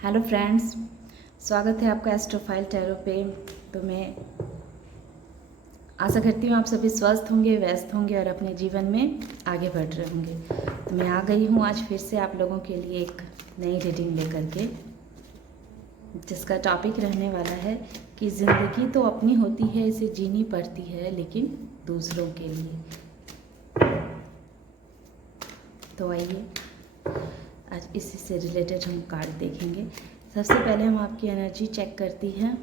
Hello friends, स्वागत है आपका एस्ट्रोफाइल टैरो पे। तो मैं आशा करती हूँ आप सभी स्वस्थ होंगे, व्यस्त होंगे और अपने जीवन में आगे बढ़ रहे होंगे। तो मैं आ गई हूँ आज फिर से आप लोगों के लिए एक नई रीडिंग लेकर के, जिसका टॉपिक रहने वाला है कि ज़िंदगी तो अपनी होती है, इसे जीनी पड़ती है, लेकिन दूसरों के लिए। तो आइए आज इसी से रिलेटेड हम कार्ड देखेंगे। सबसे पहले हम आपकी एनर्जी चेक करती हैं।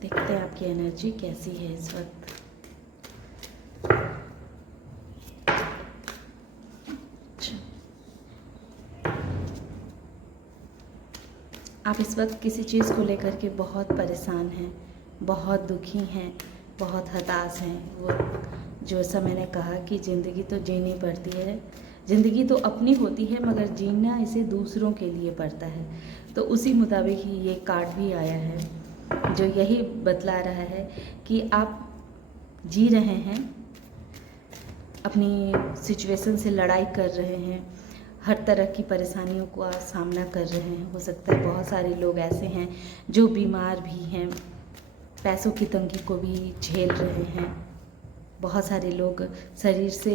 देखते हैं आपकी एनर्जी कैसी है इस वक्त। आप इस वक्त किसी चीज़ को लेकर के बहुत परेशान हैं, बहुत दुखी हैं, बहुत हताश हैं। वो जो सा मैंने कहा कि ज़िंदगी तो जीनी पड़ती है, ज़िंदगी तो अपनी होती है मगर जीना इसे दूसरों के लिए पड़ता है। तो उसी मुताबिक ही ये कार्ड भी आया है जो यही बतला रहा है कि आप जी रहे हैं, अपनी सिचुएशन से लड़ाई कर रहे हैं, हर तरह की परेशानियों को आप सामना कर रहे हैं। हो सकता है बहुत सारे लोग ऐसे हैं जो बीमार भी हैं, पैसों की तंगी को भी झेल रहे हैं। बहुत सारे लोग शरीर से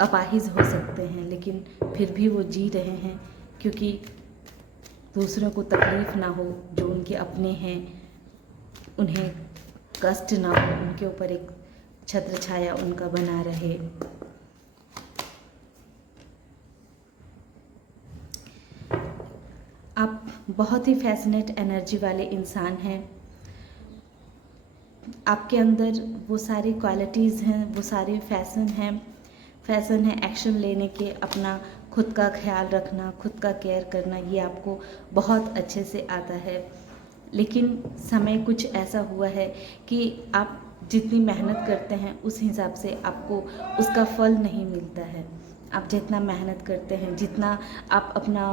अपाहिज हो सकते हैं, लेकिन फिर भी वो जी रहे हैं क्योंकि दूसरों को तकलीफ़ ना हो, जो उनके अपने हैं उन्हें कष्ट ना हो, उनके ऊपर एक छत्र छाया उनका बना रहे। आप बहुत ही फैसिनेट एनर्जी वाले इंसान हैं। आपके अंदर वो सारी क्वालिटीज़ हैं, वो सारे फैशन है एक्शन लेने के, अपना खुद का ख्याल रखना, खुद का केयर करना, ये आपको बहुत अच्छे से आता है। लेकिन समय कुछ ऐसा हुआ है कि आप जितनी मेहनत करते हैं उस हिसाब से आपको उसका फल नहीं मिलता है। आप जितना मेहनत करते हैं, जितना आप अपना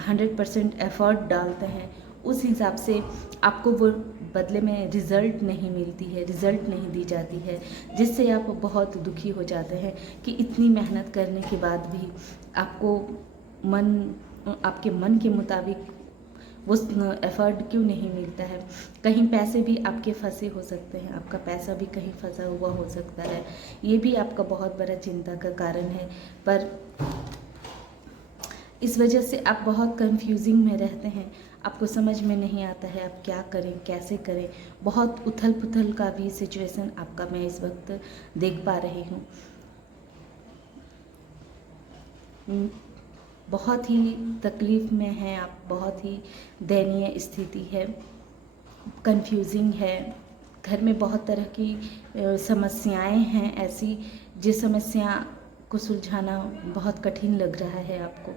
100% एफर्ट डालते हैं, उस हिसाब से आपको वो बदले में रिज़ल्ट नहीं मिलती है, रिज़ल्ट नहीं दी जाती है, जिससे आप बहुत दुखी हो जाते हैं कि इतनी मेहनत करने के बाद भी आपको आपके मन के मुताबिक वो एफर्ट क्यों नहीं मिलता है। कहीं पैसे भी आपके फंसे हो सकते हैं, आपका पैसा भी कहीं फंसा हुआ हो सकता है, ये भी आपका बहुत बड़ा चिंता का कारण है। पर इस वजह से आप बहुत कंफ्यूजिंग में रहते हैं, आपको समझ में नहीं आता है आप क्या करें, कैसे करें। बहुत उथल पुथल का भी सिचुएशन आपका मैं इस वक्त देख पा रही हूँ। बहुत ही तकलीफ़ में हैं आप, बहुत ही दयनीय स्थिति है, कंफ्यूजिंग है। घर में बहुत तरह की समस्याएं हैं ऐसी, जिस समस्या को सुलझाना बहुत कठिन लग रहा है आपको।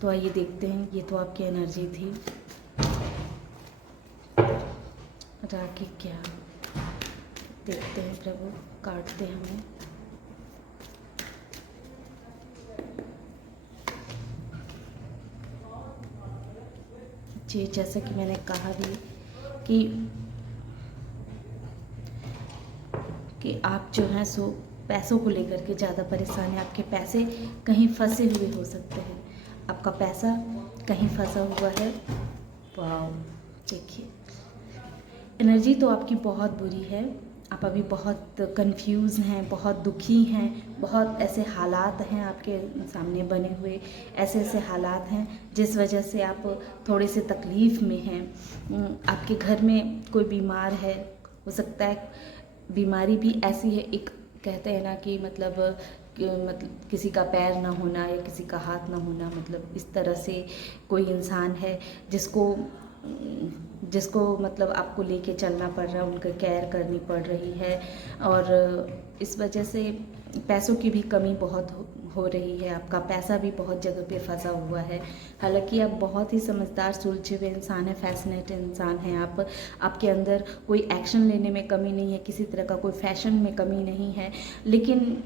तो आइए देखते हैं, ये तो आपकी एनर्जी थी। और आगे क्या देखते हैं प्रभु, काटते हमें। जी, जैसा कि मैंने कहा भी कि आप जो हैं सो पैसों को लेकर के ज़्यादा परेशान हैं। आपके पैसे कहीं फंसे हुए हो सकते हैं, आपका पैसा कहीं फंसा हुआ है। वाह, देखिए एनर्जी तो आपकी बहुत बुरी है। आप अभी बहुत कंफ्यूज हैं, बहुत दुखी हैं, बहुत ऐसे हालात हैं आपके सामने बने हुए, ऐसे ऐसे हालात हैं जिस वजह से आप थोड़े से तकलीफ़ में हैं। आपके घर में कोई बीमार है, हो सकता है बीमारी भी ऐसी है, एक कहते हैं ना कि मतलब किसी का पैर ना होना या किसी का हाथ ना होना, मतलब इस तरह से कोई इंसान है जिसको मतलब आपको लेके चलना पड़ रहा है, उनका केयर करनी पड़ रही है। और इस वजह से पैसों की भी कमी बहुत हो रही है, आपका पैसा भी बहुत जगह पे फंसा हुआ है। हालांकि आप बहुत ही समझदार, सुलझे हुए इंसान हैं, फैसिनेट इंसान हैं आप। आपके अंदर कोई एक्शन लेने में कमी नहीं है, किसी तरह का कोई फैशन में कमी नहीं है, लेकिन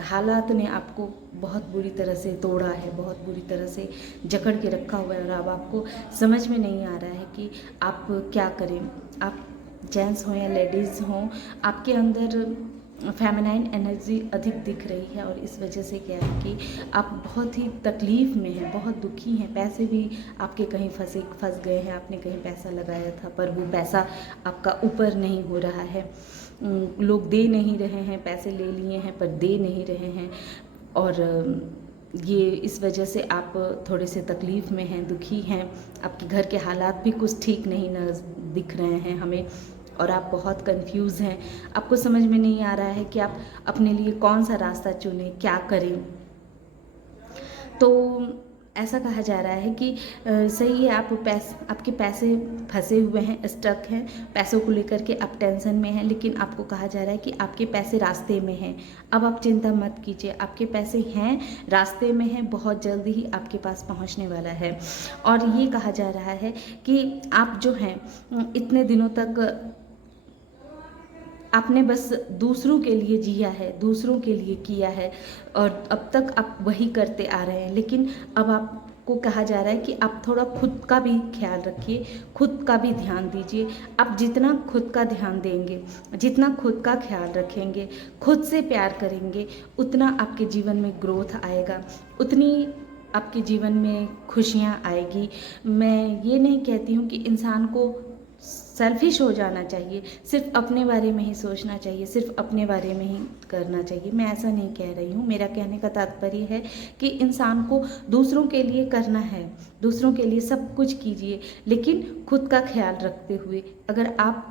हालात ने आपको बहुत बुरी तरह से तोड़ा है, बहुत बुरी तरह से जकड़ के रखा हुआ है। और अब आपको समझ में नहीं आ रहा है कि आप क्या करें। आप जेंट्स हों या लेडीज़ हों, आपके अंदर फेमिनाइन एनर्जी अधिक दिख रही है और इस वजह से क्या है कि आप बहुत ही तकलीफ़ में हैं, बहुत दुखी हैं। पैसे भी आपके कहीं फंस गए हैं, आपने कहीं पैसा लगाया था पर वो पैसा आपका ऊपर नहीं हो रहा है, लोग दे नहीं रहे हैं, पैसे ले लिए हैं पर दे नहीं रहे हैं और ये इस वजह से आप थोड़े से तकलीफ़ में हैं, दुखी हैं। आपके घर के हालात भी कुछ ठीक नहीं दिख रहे हैं हमें और आप बहुत कंफ्यूज हैं। आपको समझ में नहीं आ रहा है कि आप अपने लिए कौन सा रास्ता चुनें, क्या करें। तो ऐसा कहा जा रहा है कि सही है, आपके पैसे फंसे हुए हैं, स्टक हैं, पैसों को लेकर के आप टेंशन में हैं, लेकिन आपको कहा जा रहा है कि आपके पैसे रास्ते में हैं। अब आप चिंता मत कीजिए, आपके पैसे हैं, रास्ते में हैं, बहुत जल्दी ही आपके पास पहुंचने वाला है। और ये कहा जा रहा है कि आप जो हैं इतने दिनों तक आपने बस दूसरों के लिए जिया है, दूसरों के लिए किया है और अब तक आप वही करते आ रहे हैं, लेकिन अब आपको कहा जा रहा है कि आप थोड़ा खुद का भी ख्याल रखिए, खुद का भी ध्यान दीजिए। आप जितना खुद का ध्यान देंगे, जितना खुद का ख्याल रखेंगे, खुद से प्यार करेंगे, उतना आपके जीवन में ग्रोथ आएगा, उतनी आपके जीवन में खुशियाँ आएगी। मैं ये नहीं कहती हूँ कि इंसान को सेल्फिश हो जाना चाहिए, सिर्फ अपने बारे में ही सोचना चाहिए, सिर्फ अपने बारे में ही करना चाहिए। मैं ऐसा नहीं कह रही हूँ, मेरा कहने का तात्पर्य है कि इंसान को दूसरों के लिए करना है, दूसरों के लिए सब कुछ कीजिए, लेकिन खुद का ख्याल रखते हुए। अगर आप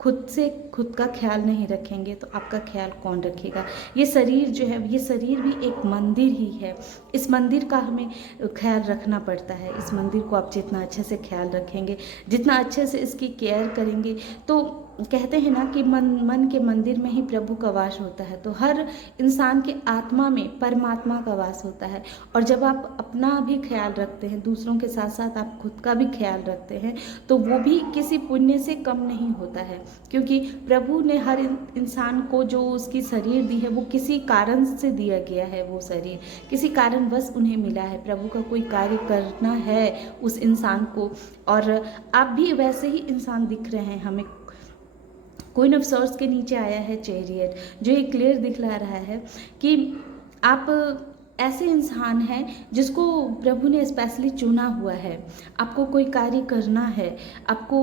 खुद से खुद का ख्याल नहीं रखेंगे तो आपका ख्याल कौन रखेगा। ये शरीर जो है, ये शरीर भी एक मंदिर ही है, इस मंदिर का हमें ख्याल रखना पड़ता है। इस मंदिर को आप जितना अच्छे से ख्याल रखेंगे, जितना अच्छे से इसकी केयर करेंगे, तो कहते हैं ना कि मन के मंदिर में ही प्रभु का वास होता है। तो हर इंसान के आत्मा में परमात्मा का वास होता है और जब आप अपना भी ख्याल रखते हैं, दूसरों के साथ साथ आप खुद का भी ख्याल रखते हैं, तो वो भी किसी पुण्य से कम नहीं होता है, क्योंकि प्रभु ने हर इंसान को जो उसकी शरीर दी है वो किसी कारण से दिया गया है। वो शरीर किसी कारणवश उन्हें मिला है, प्रभु का कोई कार्य करना है उस इंसान को। और आप भी वैसे ही इंसान दिख रहे हैं हमें। क्वीन ऑफ सॉर्ड्स के नीचे आया है चैरियट, जो ये क्लियर दिखला रहा है कि आप ऐसे इंसान हैं जिसको प्रभु ने स्पेशली चुना हुआ है। आपको कोई कार्य करना है, आपको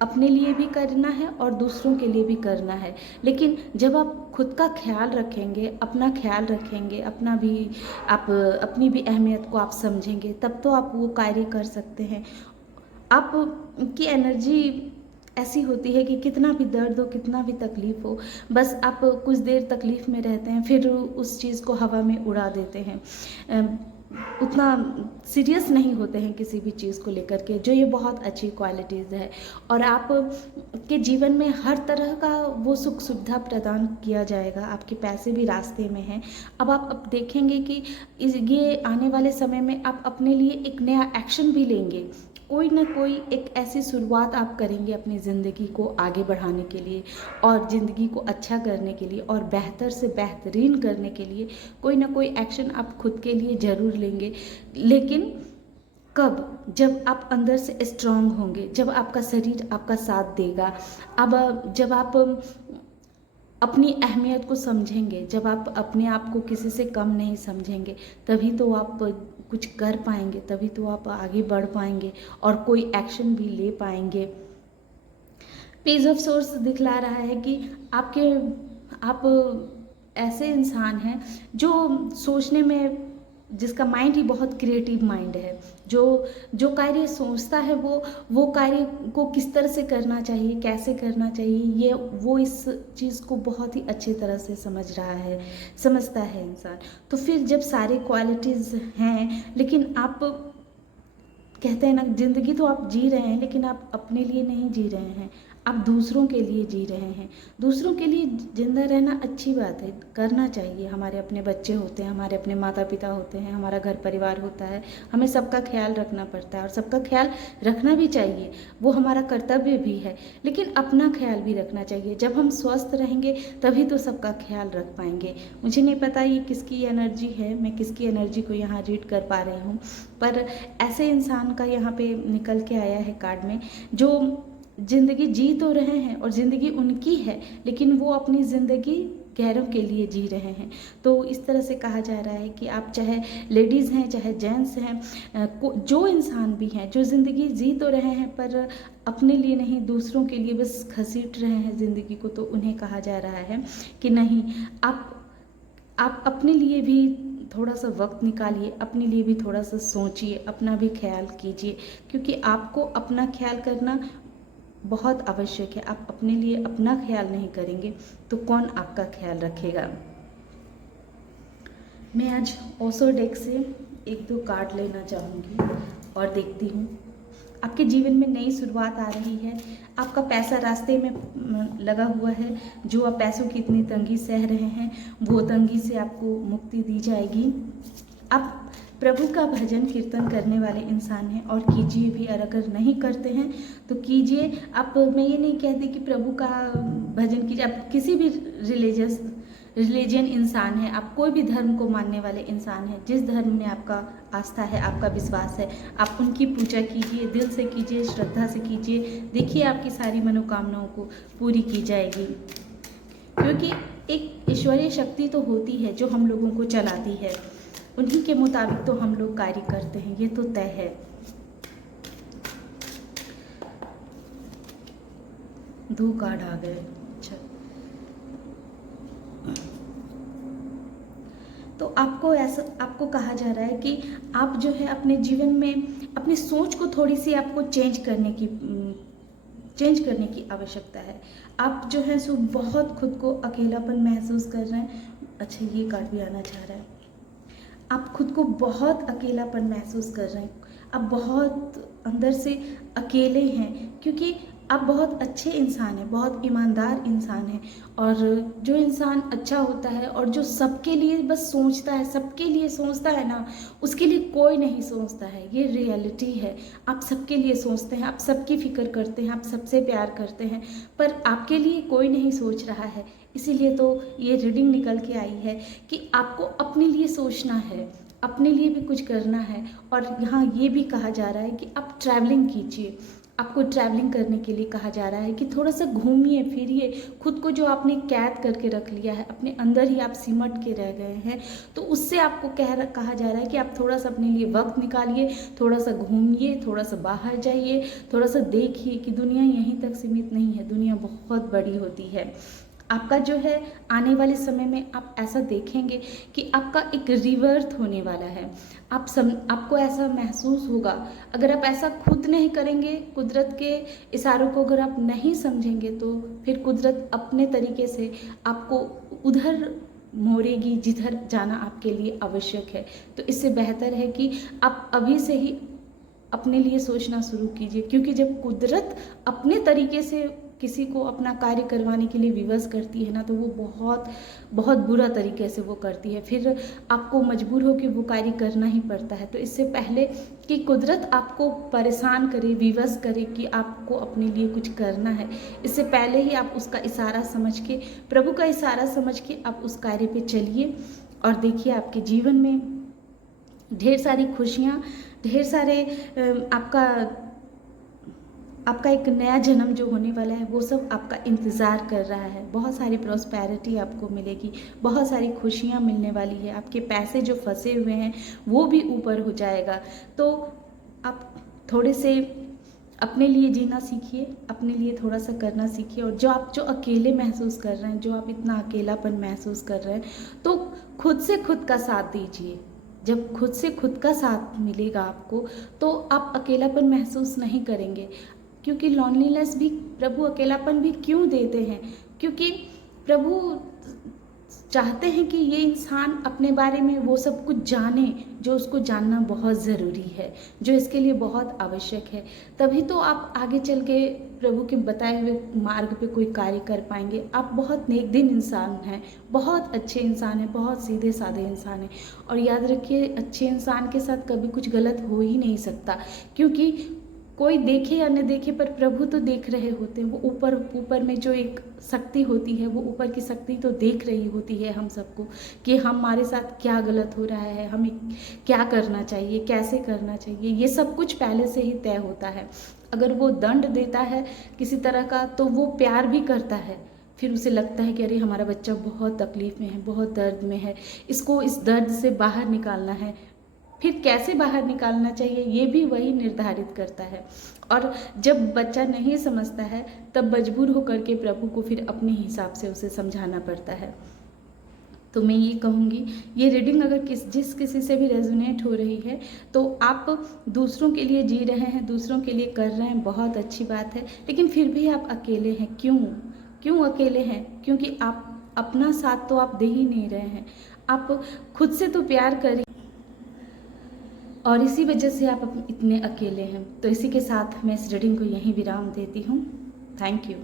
अपने लिए भी करना है और दूसरों के लिए भी करना है, लेकिन जब आप खुद का ख्याल रखेंगे, अपना ख्याल रखेंगे, आप अपनी भी अहमियत को आप समझेंगे, तब तो आप वो कार्य कर सकते हैं। आपकी एनर्जी ऐसी होती है कि कितना भी दर्द हो, कितना भी तकलीफ़ हो, बस आप कुछ देर तकलीफ़ में रहते हैं, फिर उस चीज़ को हवा में उड़ा देते हैं, उतना सीरियस नहीं होते हैं किसी भी चीज़ को लेकर के, जो ये बहुत अच्छी क्वालिटीज़ है। और आप के जीवन में हर तरह का वो सुख सुविधा प्रदान किया जाएगा, आपके पैसे भी रास्ते में हैं। अब देखेंगे कि ये आने वाले समय में आप अपने लिए एक नया एक्शन भी लेंगे, कोई ना कोई एक ऐसी शुरुआत आप करेंगे अपनी ज़िंदगी को आगे बढ़ाने के लिए और ज़िंदगी को अच्छा करने के लिए और बेहतर से बेहतरीन करने के लिए कोई ना कोई एक्शन आप खुद के लिए ज़रूर लेंगे। लेकिन कब? जब आप अंदर से स्ट्रांग होंगे, जब आपका शरीर आपका साथ देगा, जब आप अपनी अहमियत को समझेंगे, जब आप अपने आप को किसी से कम नहीं समझेंगे, तभी तो आप कुछ कर पाएंगे, तभी तो आप आगे बढ़ पाएंगे और कोई एक्शन भी ले पाएंगे। पेज ऑफ सोर्स दिखला रहा है कि आप ऐसे इंसान हैं जो सोचने में, जिसका माइंड ही बहुत क्रिएटिव माइंड है, जो कार्य सोचता है वो कार्य को किस तरह से करना चाहिए, कैसे करना चाहिए, वो इस चीज़ को बहुत ही अच्छी तरह से समझता है इंसान। तो फिर जब सारी क्वालिटीज़ हैं, लेकिन आप कहते हैं ना, ज़िंदगी तो आप जी रहे हैं लेकिन आप अपने लिए नहीं जी रहे हैं, आप दूसरों के लिए जी रहे हैं। दूसरों के लिए जिंदा रहना अच्छी बात है, करना चाहिए। हमारे अपने बच्चे होते हैं, हमारे अपने माता पिता होते हैं, हमारा घर परिवार होता है, हमें सबका ख्याल रखना पड़ता है और सबका ख्याल रखना भी चाहिए, वो हमारा कर्तव्य भी है। लेकिन अपना ख्याल भी रखना चाहिए। जब हम स्वस्थ रहेंगे तभी तो सबका ख्याल रख पाएंगे। मुझे नहीं पता ये किसकी एनर्जी है, मैं किसकी एनर्जी को यहाँ रीड कर पा रही हूँ, पर ऐसे इंसान का यहाँ पे निकल के आया है कार्ड में, ज़िंदगी जी तो रहे हैं और ज़िंदगी उनकी है, लेकिन वो अपनी ज़िंदगी गैरों के लिए जी रहे हैं। तो इस तरह से कहा जा रहा है कि आप चाहे लेडीज़ हैं, चाहे जेंट्स हैं, जो इंसान भी हैं, जो ज़िंदगी जी तो रहे हैं पर अपने लिए नहीं, दूसरों के लिए बस घसीट रहे हैं ज़िंदगी को, तो उन्हें कहा जा रहा है कि नहीं, आप अपने लिए भी थोड़ा सा वक्त निकालिए, अपने लिए भी थोड़ा सा सोचिए, अपना भी ख्याल कीजिए, क्योंकि आपको अपना ख्याल करना बहुत आवश्यक है। आप अपने लिए अपना ख्याल नहीं करेंगे तो कौन आपका ख्याल रखेगा। मैं आज ओशो डेक से एक दो कार्ड लेना चाहूँगी और देखती हूँ आपके जीवन में नई शुरुआत आ रही है। आपका पैसा रास्ते में लगा हुआ है, जो आप पैसों की इतनी तंगी सह रहे हैं, वो तंगी से आपको मुक्ति दी जाएगी। आप प्रभु का भजन कीर्तन करने वाले इंसान हैं और कीजिए भी, और अगर नहीं करते हैं तो कीजिए। आप, मैं ये नहीं कहती कि प्रभु का भजन कीजिए, आप किसी भी रिलीजियन इंसान है, आप कोई भी धर्म को मानने वाले इंसान हैं, जिस धर्म में आपका आस्था है, आपका विश्वास है, आप उनकी पूजा कीजिए, दिल से कीजिए, श्रद्धा से कीजिए। देखिए आपकी सारी मनोकामनाओं को पूरी की जाएगी, क्योंकि एक ईश्वरीय शक्ति तो होती है जो हम लोगों को चलाती है, उन्हीं के मुताबिक तो हम लोग कार्य करते हैं, ये तो तय है। 2 कार्ड आ गए। अच्छा, तो आपको कहा जा रहा है कि आप जो है अपने जीवन में अपनी सोच को थोड़ी सी आपको चेंज करने की आवश्यकता है। आप जो है सो बहुत खुद को अकेलापन महसूस कर रहे हैं। अच्छा, ये कार्ड भी आना चाह रहा है। आप खुद को बहुत अकेलापन महसूस कर रहे हैं, आप बहुत अंदर से अकेले हैं, क्योंकि आप बहुत अच्छे इंसान हैं, बहुत ईमानदार इंसान हैं, और जो इंसान अच्छा होता है और जो सबके लिए बस सोचता है, सबके लिए सोचता है ना, उसके लिए कोई नहीं सोचता है। ये रियलिटी है। आप सबके लिए सोचते हैं, आप सबकी फिक्र करते हैं, आप सबसे प्यार करते हैं, पर आपके लिए कोई नहीं सोच रहा है। इसीलिए तो ये रीडिंग निकल के आई है कि आपको अपने लिए सोचना है, अपने लिए भी कुछ करना है। और यहाँ ये भी कहा जा रहा है कि आप ट्रैवलिंग कीजिए। आपको ट्रैवलिंग करने के लिए कहा जा रहा है कि थोड़ा सा घूमिए फिरिए। खुद को जो आपने कैद करके रख लिया है, अपने अंदर ही आप सिमट के रह गए हैं, तो उससे आपको कहा जा रहा है कि आप थोड़ा सा अपने लिए वक्त निकालिए, थोड़ा सा घूमिए, थोड़ा सा बाहर जाइए, थोड़ा सा देखिए कि दुनिया यहीं तक सीमित नहीं है, दुनिया बहुत बड़ी होती है। आपका जो है आने वाले समय में आप ऐसा देखेंगे कि आपका एक रिवर्थ होने वाला है। आपको ऐसा महसूस होगा, अगर आप ऐसा खुद नहीं करेंगे, कुदरत के इशारों को अगर आप नहीं समझेंगे, तो फिर कुदरत अपने तरीके से आपको उधर मोड़ेगी जिधर जाना आपके लिए आवश्यक है। तो इससे बेहतर है कि आप अभी से ही अपने लिए सोचना शुरू कीजिए, क्योंकि जब कुदरत अपने तरीके से किसी को अपना कार्य करवाने के लिए विवश करती है ना, तो वो बहुत बहुत बुरा तरीके से वो करती है, फिर आपको मजबूर हो कि वो कार्य करना ही पड़ता है। तो इससे पहले कि कुदरत आपको परेशान करे, विवश करे कि आपको अपने लिए कुछ करना है, इससे पहले ही आप उसका इशारा समझ के, प्रभु का इशारा समझ के आप उस कार्य पे चलिए, और देखिए आपके जीवन में ढेर सारी खुशियाँ, ढेर सारे आपका एक नया जन्म जो होने वाला है, वो सब आपका इंतज़ार कर रहा है। बहुत सारी प्रॉस्पेरिटी आपको मिलेगी, बहुत सारी खुशियाँ मिलने वाली है, आपके पैसे जो फंसे हुए हैं वो भी ऊपर हो जाएगा। तो आप थोड़े से अपने लिए जीना सीखिए, अपने लिए थोड़ा सा करना सीखिए, और जो अकेले महसूस कर रहे हैं, जो आप इतना अकेलापन महसूस कर रहे हैं, तो खुद से खुद का साथ दीजिए। जब खुद से खुद का साथ मिलेगा आपको, तो आप अकेलापन महसूस नहीं करेंगे, क्योंकि लॉनलीनेस भी, प्रभु अकेलापन भी क्यों देते हैं, क्योंकि प्रभु चाहते हैं कि ये इंसान अपने बारे में वो सब कुछ जाने जो उसको जानना बहुत ज़रूरी है, जो इसके लिए बहुत आवश्यक है। तभी तो आप आगे चल के प्रभु के बताए हुए मार्ग पे कोई कार्य कर पाएंगे। आप बहुत नेक दिन इंसान हैं, बहुत अच्छे इंसान हैं, बहुत सीधे साधे इंसान हैं, और याद रखिए अच्छे इंसान के साथ कभी कुछ गलत हो ही नहीं सकता, क्योंकि कोई देखे या न देखे पर प्रभु तो देख रहे होते हैं। वो ऊपर में जो एक शक्ति होती है, वो ऊपर की शक्ति तो देख रही होती है हम सबको, कि हमारे साथ क्या गलत हो रहा है, हमें क्या करना चाहिए, कैसे करना चाहिए, ये सब कुछ पहले से ही तय होता है। अगर वो दंड देता है किसी तरह का तो वो प्यार भी करता है। फिर उसे लगता है कि अरे हमारा बच्चा बहुत तकलीफ़ में है, बहुत दर्द में है, इसको इस दर्द से बाहर निकालना है। फिर कैसे बाहर निकालना चाहिए ये भी वही निर्धारित करता है। और जब बच्चा नहीं समझता है तब मजबूर होकर के प्रभु को फिर अपने हिसाब से उसे समझाना पड़ता है। तो मैं ये कहूँगी, ये रीडिंग अगर जिस किसी से भी रेजोनेट हो रही है तो आप दूसरों के लिए जी रहे हैं, दूसरों के लिए कर रहे हैं, बहुत अच्छी बात है। लेकिन फिर भी आप अकेले हैं, क्यों अकेले हैं? क्योंकि आप अपना साथ तो आप दे ही नहीं रहे हैं, आप खुद से तो प्यार कर, और इसी वजह से आप इतने अकेले हैं। तो इसी के साथ मैं इस रीडिंग को यहीं विराम देती हूँ। Thank you.